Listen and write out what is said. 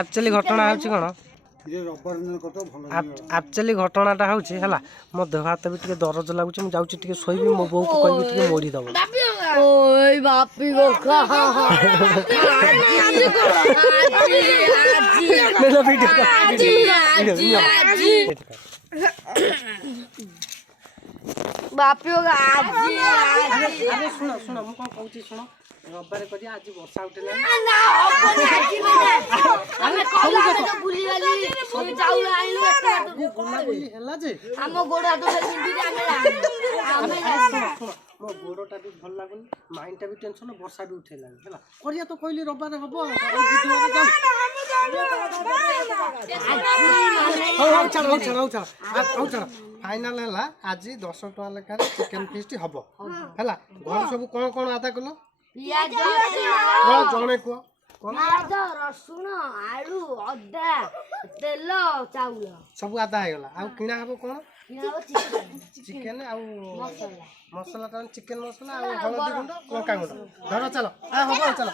actually ଘଟଣା ହେଉଛି କ'ଣ ଆକ୍ଚୁଆଲି ଘଟଣାଟା ହେଉଛି ହେଲା ମୋ ଦେହ ହାତ ବି ଟିକେ ଦରଜ ଲାଗୁଛି ମୁଁ ଯାଉଛି ଟିକେ ଶୋଇବି ମୋ ବୋଉକୁ କହିବି ଟିକେ ମୋଡ଼ିଦେବ ଶୁଣ ଶୁଣ ମୁଁ କ'ଣ କହୁଛି ଶୁଣ ରବିବାର କରିବା ଆଜି ବର୍ଷା ଉଠିଲାଣି ହେଲା ଯେ ମୋ ଗୋଡ଼ଟା ବି ଭଲ ଲାଗୁନି ମାଇଣ୍ଡଟା ବି ଟେନସନ୍ ବର୍ଷା ବି ଉଠେଇଲାଣି ହେଲା କରିବା ତ କହିଲି ରବିବାର ହବ ଫାଇନାଲ ହେଲା ଆଜି 10 ଟଙ୍କା ଲେଖାରେ ଚିକେନ ଫିଷ୍ଟ ହବ ହେଲା ଘରେ ସବୁ କ'ଣ କ'ଣ ଆଦା କଲ ଜଣେ କୁହ ପିଆଜ ରସୁଣ ଆଳୁ ଅଦା ତେଲ ଚାଉଳ ସବୁ ଆଦା ହେଇଗଲା ଆଉ କିଣା ହବ କ'ଣ ଚିକେନ ଆଉ ମସଲା ଚିକେନ ମସଲା ଆଉ ହଳଦୀ ଗୁଣ୍ଡ ଲଙ୍କା ଗୁଣ୍ଡ ଧର ଚାଲ ହବ ଚାଲ